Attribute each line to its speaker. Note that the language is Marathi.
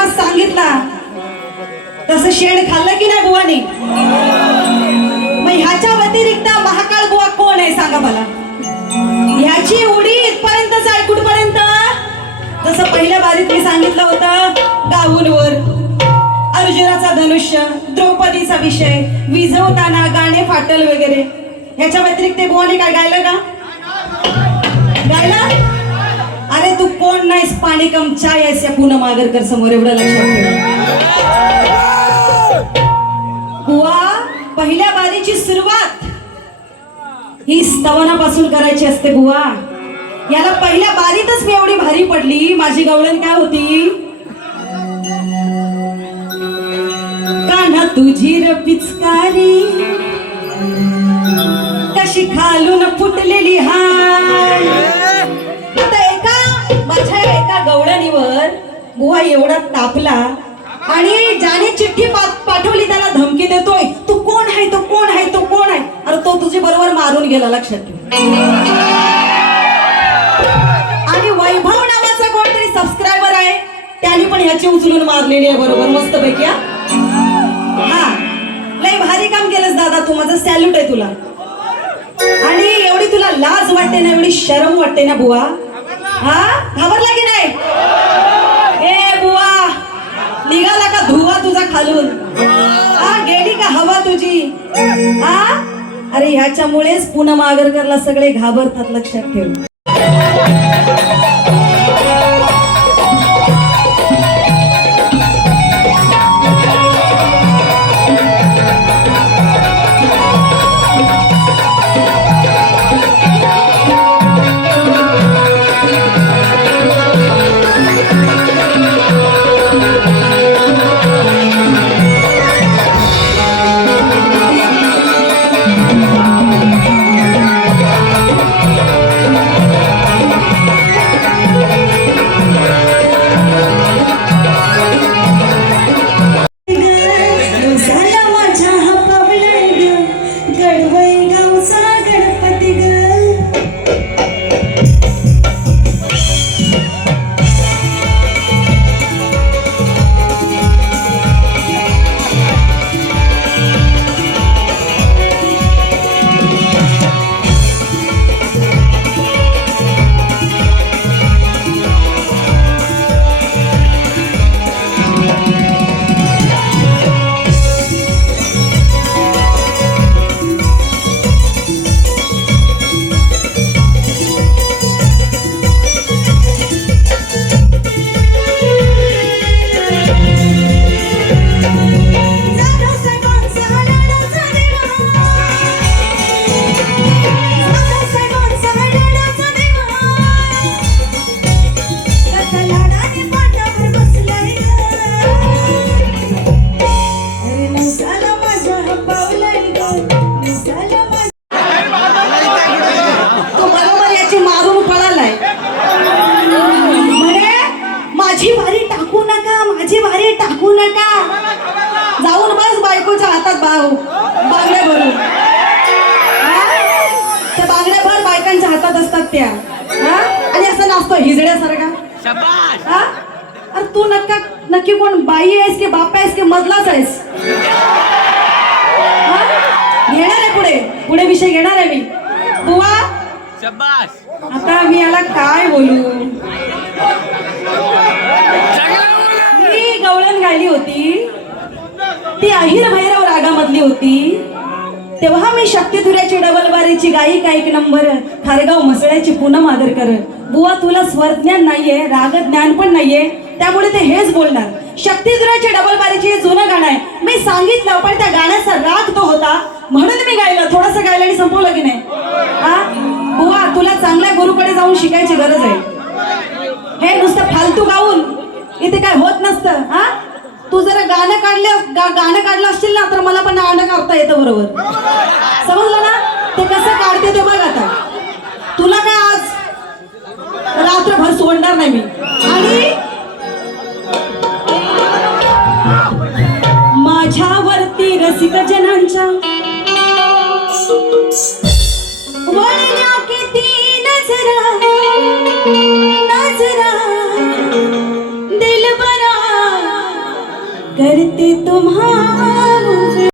Speaker 1: इतिहास सांगितला. तसं शेण खाल्लं की नाही बुवाने? मग ह्याच्या व्यतिरिक्त महाकाळ बुवा कोण आहे सांगा मला? ह्याची उडी इथपर्यंतच आहे कुठपर्यंत? जसं पहिल्या बारीत मी सांगितलं होतं गाऊनवर. अर्जुनाचा धनुष्य द्रौपदीचा विषय विझवताना गाणे फाटल वगैरे. ह्याच्या व्यतिरिक्त बुवाने काय गायलं का? पाणी कम चाय आहेस या पूनम मागरकर समोर एवढं लक्षात ठेव. बुवा पहिल्या बारीची सुरुवात. ही स्तवनापासून करायची असते बुवा. याला पहिल्या बारीतच मी एवढी भारी पडली. माझी गवळण काय होती? कान्हा तुझी र पिचकारी कशी खालून फुटलेली हाय. त्या गवळणीवर बुवा एवढा तापला. आणि ज्याने चिठ्ठी पाठवली त्याला धमकी देतोय तू कोण आहे तो कोण आहे तो कोण आहे? अरे तो तुझे बरोबर मारून गेला लक्षात ठेव. आणि वैभव नावाचा कोणतरी सबस्क्रायबर आहे त्याने पण ह्याची उचलून मारलेली आहे बरोबर मस्त पैकी हा. हा. लय भारी काम केलंस दादा तू माझं सॅल्यूट आहे तुला. आणि एवढी तुला लाज वाटते ना एवढी शरम वाटते ना बुवा. हा? घाबरला की नाही? ए बुवा. निघाला का धुवा तुझा खालून? हा गेली का हवा तुझी? हा? अरे ह्याच्यामुळेच पूनम आगरकरला सगळे घाबरतात लक्षात ठेव. Thank you. टाकू नका. जाऊन बस बायकोच्या हातात बाव बांगड्या भरून? त्या बांगड्या भर बायकांच्या हातात असतात त्या? आणि असं नाचतो हिजड्यासारखा. हा? अरे तू नक्का नक्की कोण बाई आहेस की बाप आहेस की मधलाच आहेस? हा? घेणार आहे पुढे. पुढे विषय घेणार आहे मी. बुवा आता मी याला काय बोलू मी गवळण गायली होती ती अहिर भैरव रागामधली होती. तेव्हा मी शक्तिधुऱ्याची डबलबारीची गायिका एक नंबर खारेगाव मसळ्याची पूनम आगरकर बुवा तुला स्वर ज्ञान नाहीये राग ज्ञान पण नाहीये त्यामुळे ते हेच बोलणार. शक्तीधुराची डबल बारीची हे जुनं गाणं आहे. मी सांगितलं पण त्या गाण्याचा राग तो होता. म्हणून मी गायलं थोडस गायलं आणि संपवलं की नाही. हा? बुवा तुला चांगल्या गुरुकडे जाऊन शिकायची गरज आहे. हे नुसतं फालतू गाऊन. इथे काय होत नसतं हा? तू जरा गाणं काढले गा, गाणं काढलं असशील ना तर मला पण गाणं काढता येतं बरोबर. समजलं ना? ते कसं काढते ते बघ आता. तुला काय आज रात्रभर सोडणार नाही मी. आणि माझ्यावरती रसिक जनांच्या. তোমার